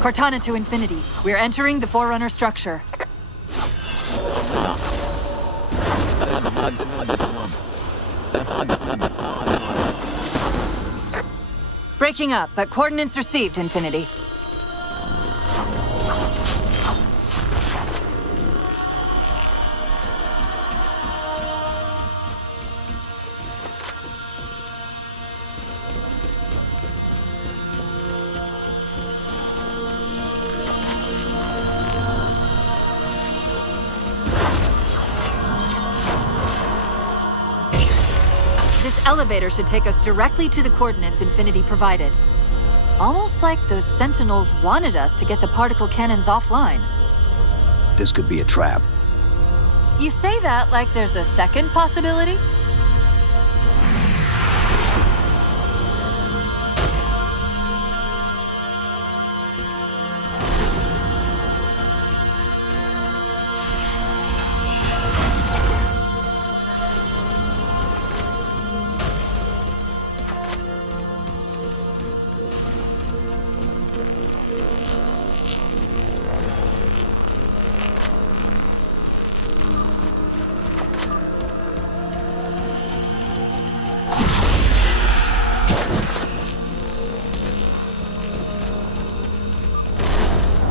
Cortana to Infinity. We're entering the Forerunner structure. Breaking up, but coordinates received, Infinity. This elevator should take us directly to the coordinates Infinity provided. Almost like those Sentinels wanted us to get the particle cannons offline. This could be a trap. You say that like there's a second possibility?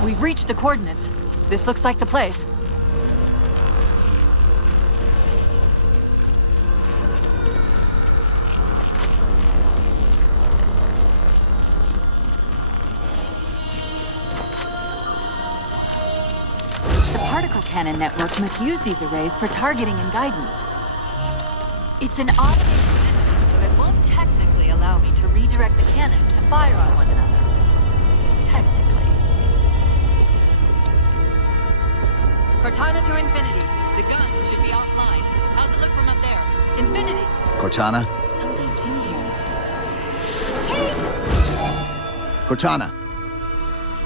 We've reached the coordinates. This looks like the place. The particle cannon network must use these arrays for targeting and guidance. It's an automated system, so it won't technically allow me to redirect the cannons to fire on one another. Technically. Cortana to Infinity. The guns should be offline. How's it look from up there? Infinity! Cortana? Something's in here. Cortana!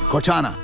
Cortana!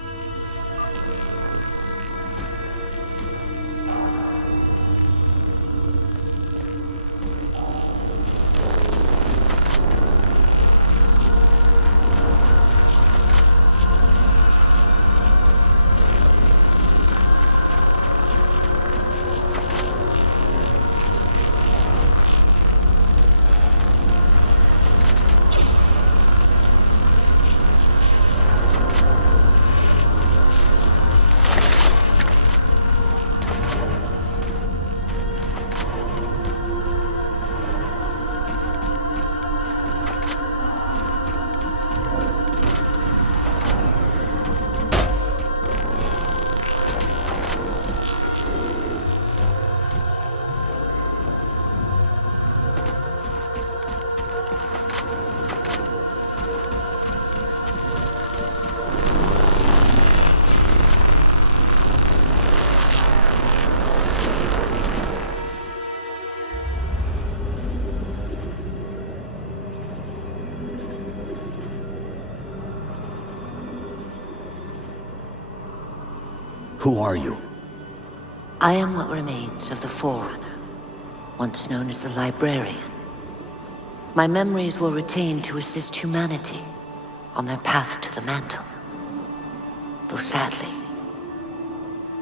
Who are you? I am what remains of the Forerunner, once known as the Librarian. My memories were retained to assist humanity on their path to the mantle. Though sadly,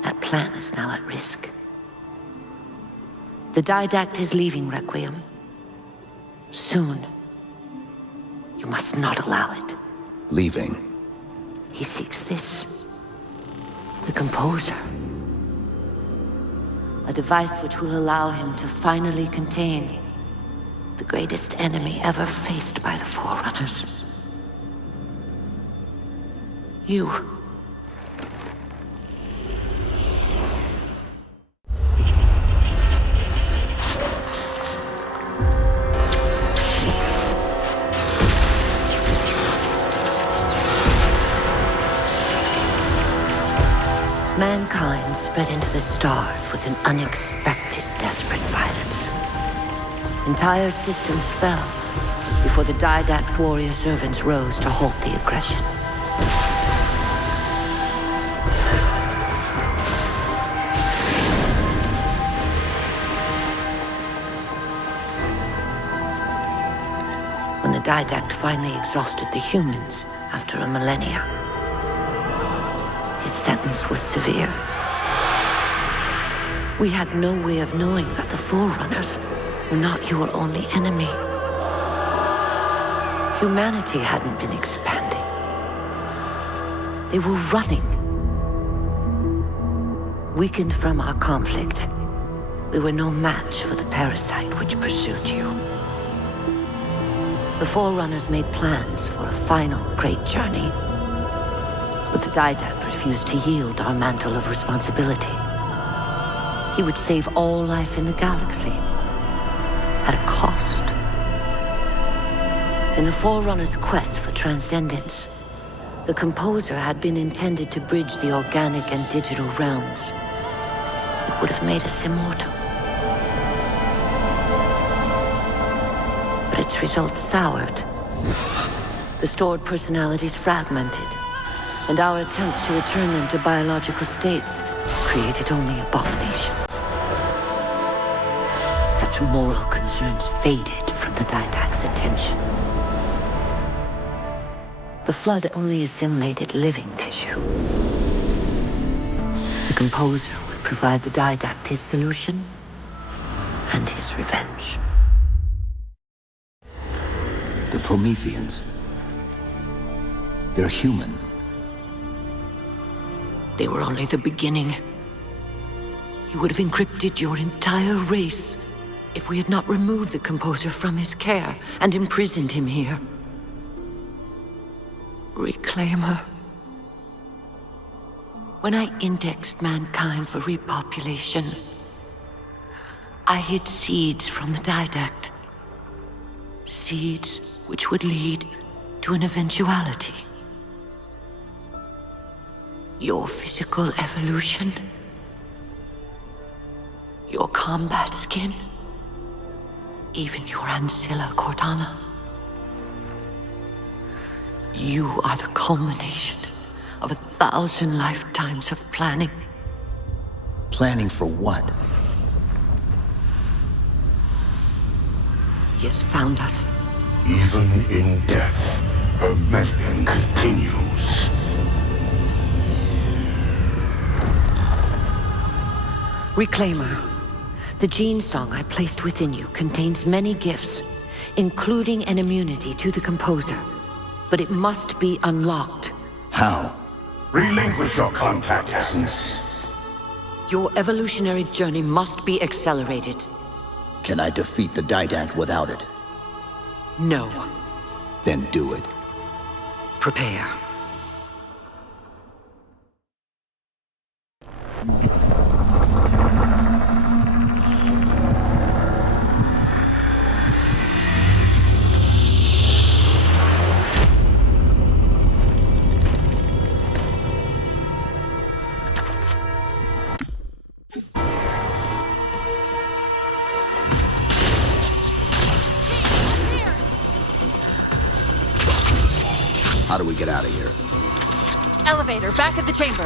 that plan is now at risk. The Didact is leaving Requiem. Soon. You must not allow it. Leaving. He seeks this. The Composer. A device which will allow him to finally contain the greatest enemy ever faced by the Forerunners. You. Mankind spread into the stars with an unexpected, desperate violence. Entire systems fell before the Didact's warrior servants rose to halt the aggression. When the Didact finally exhausted the humans after a millennia, sentence was severe. We had no way of knowing that the Forerunners were not your only enemy. Humanity hadn't been expanding. They were running. Weakened from our conflict, we were no match for the parasite which pursued you. The Forerunners made plans for a final great journey, but the Didact refused to yield our mantle of responsibility. He would save all life in the galaxy, at a cost. In the Forerunners' quest for transcendence, the Composer had been intended to bridge the organic and digital realms. It would have made us immortal. But its results soured. The stored personalities fragmented, and our attempts to return them to biological states created only abominations. Such moral concerns faded from the Didact's attention. The Flood only assimilated living tissue. The Composer would provide the Didact his solution and his revenge. The Prometheans. They're human. They were only the beginning. He would have encrypted your entire race if we had not removed the Composer from his care and imprisoned him here. Reclaimer. When I indexed mankind for repopulation, I hid seeds from the Didact. Seeds which would lead to an eventuality. Your physical evolution, your combat skin, even your ancilla, Cortana. You are the culmination of 1,000 lifetimes of planning. Planning for what? He has found us. Even in death, her meddling continues. Reclaimer. The gene song I placed within you contains many gifts, including an immunity to the Composer. But it must be unlocked. How? Relinquish your contact essence. Your evolutionary journey must be accelerated. Can I defeat the Didact without it? No. Then do it. Prepare. How do we get out of here? Elevator, back of the chamber.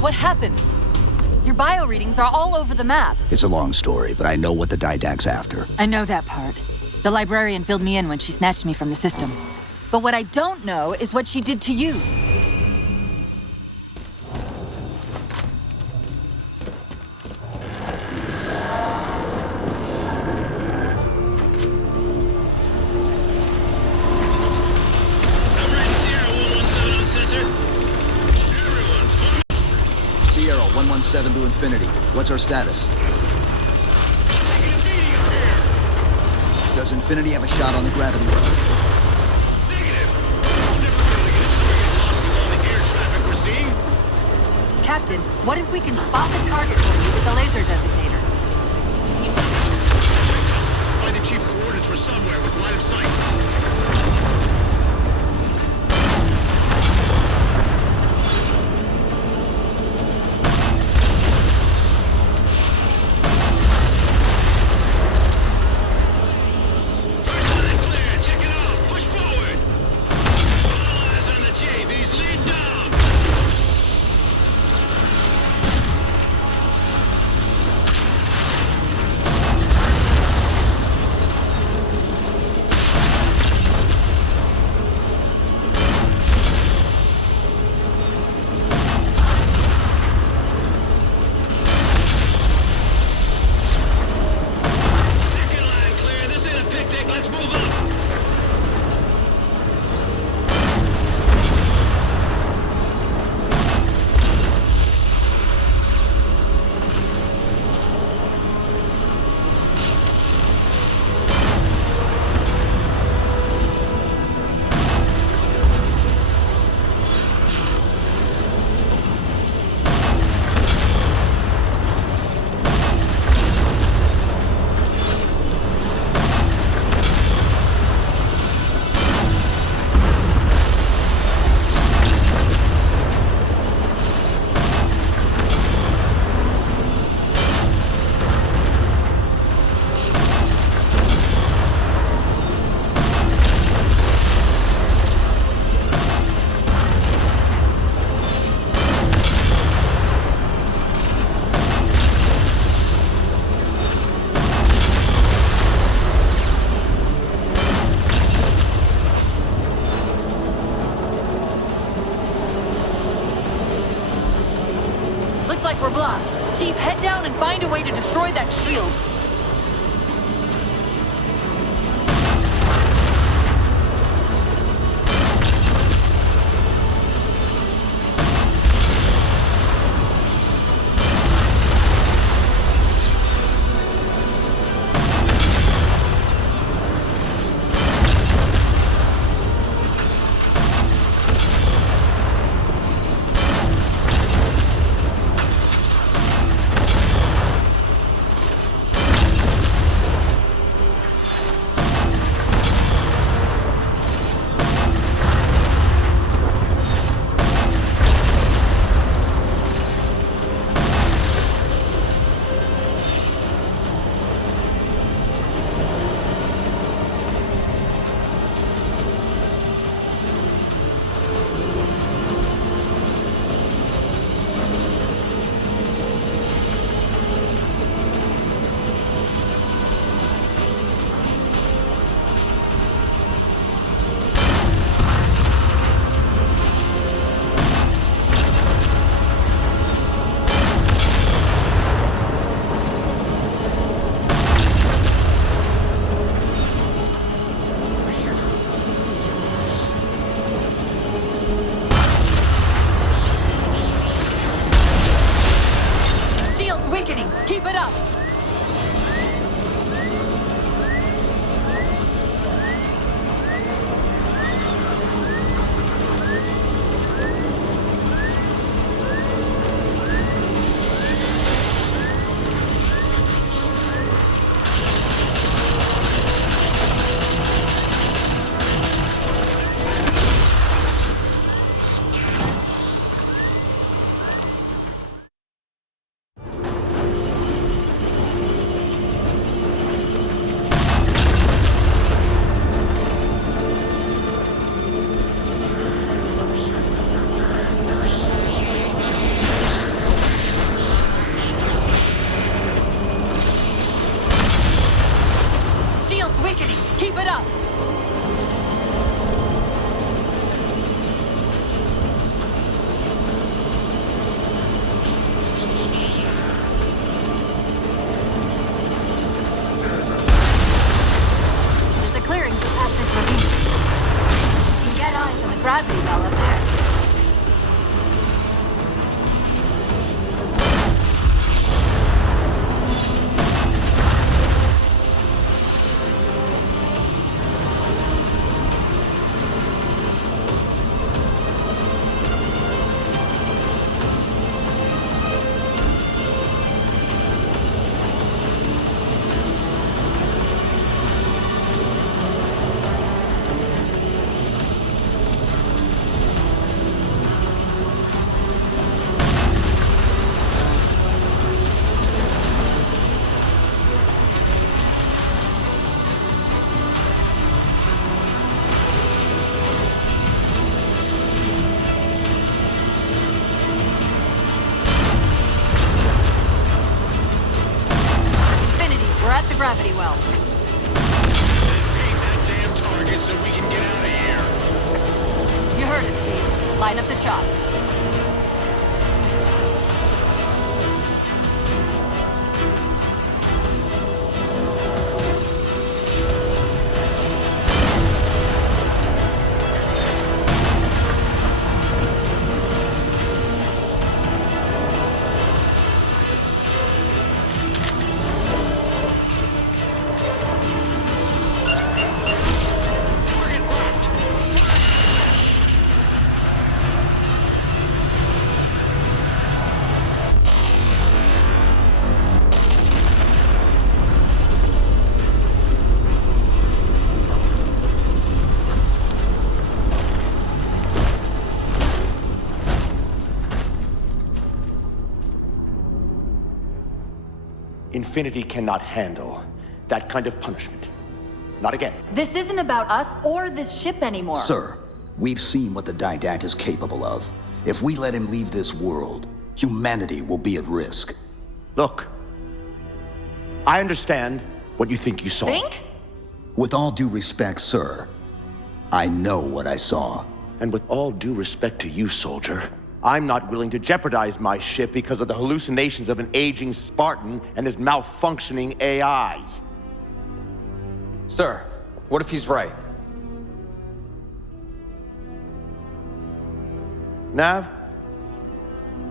What happened? Your bio readings are all over the map. It's a long story, but I know what the Didact's after. I know that part. The librarian filled me in when she snatched me from the system. But what I don't know is what she did to you. Sierra 117 to Infinity. What's our status? Does Infinity have a shot on the gravity well? Captain, what if we can spot the target for you with the laser designator? Find the chief coordinates for somewhere with line of sight. We're blocked. Chief, head down and find a way to destroy that shield. Infinity, keep it up! There's a clearing just past this ravine. You can get eyes on the gravity well up there. Gravity well. Paint that damn target so we can get out of here. You heard him, Chief. Line up the shot. Target locked. Infinity cannot handle that kind of punishment. Not again. This isn't about us or this ship anymore. Sir, we've seen what the Didact is capable of. If we let him leave this world, humanity will be at risk. Look, I understand what you think you saw. Think? With all due respect, sir, I know what I saw. And with all due respect to you, soldier, I'm not willing to jeopardize my ship because of the hallucinations of an aging Spartan and his malfunctioning AI. Sir, what if he's right? Nav,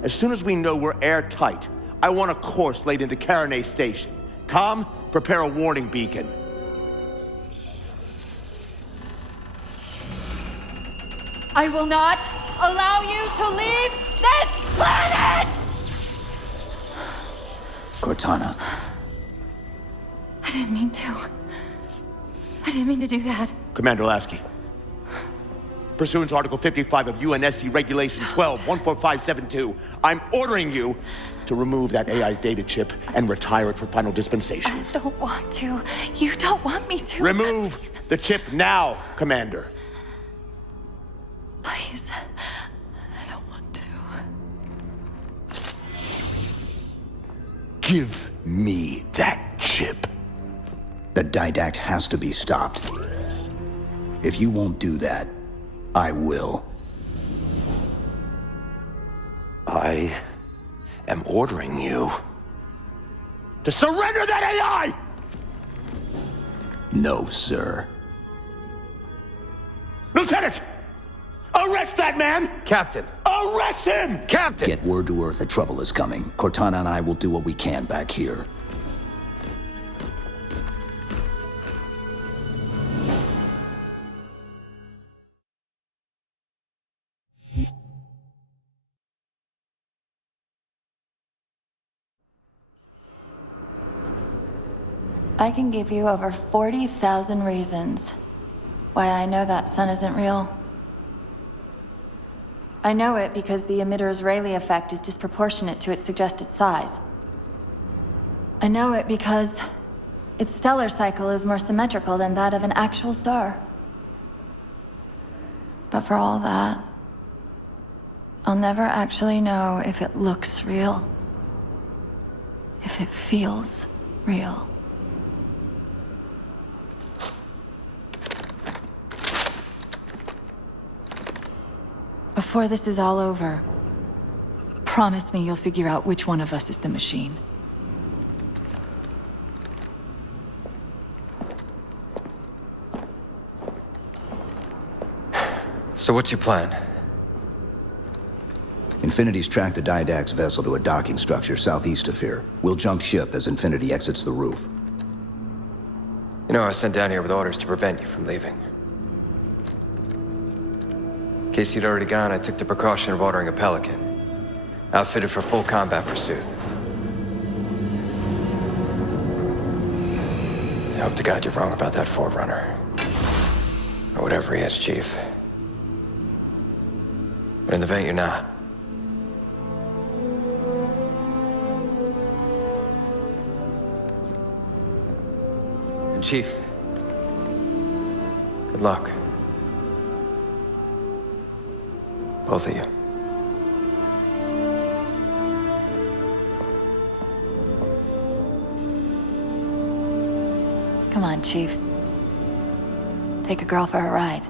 as soon as we know we're airtight, I want a course laid into Karenay Station. Com, prepare a warning beacon. I will not allow you to leave this planet! Cortana, I didn't mean to. I didn't mean to do that. Commander Lasky, pursuant to Article 55 of UNSC Regulation 12-14572, I'm ordering you to remove that AI's data chip and retire it for final dispensation. I don't want to. You don't want me to. Remove Please. the chip now, Commander. Please. I don't want to. Give me that chip. the Didact has to be stopped. If you won't do that, I will. I am ordering you to surrender that AI! No, sir. Lieutenant! Arrest that man! Captain! Arrest him! Captain! Get word to Earth that trouble is coming. Cortana and I will do what we can back here. I can give you over 40,000 reasons why I know that sun isn't real. I know it because the emitter's Rayleigh effect is disproportionate to its suggested size. I know it because its stellar cycle is more symmetrical than that of an actual star. But for all that, I'll never actually know if it looks real, if it feels real. Before this is all over, promise me you'll figure out which one of us is the machine. So what's your plan? Infinity's tracked the Didact's vessel to a docking structure southeast of here. We'll jump ship as Infinity exits the roof. You know, I was sent down here with orders to prevent you from leaving. In case you'd already gone, I took the precaution of ordering a Pelican, outfitted for full combat pursuit. I hope to God you're wrong about that Forerunner. Or whatever he is, Chief. But in the event you're not. And Chief, good luck. Both of you. Come on, Chief. Take a girl for a ride.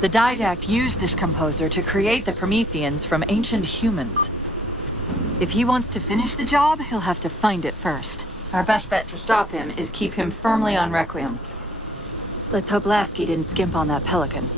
The Didact used this composer to create the Prometheans from ancient humans. If he wants to finish the job, he'll have to find it first. Our best bet to stop him is keep him firmly on Requiem. Let's hope Lasky didn't skimp on that Pelican.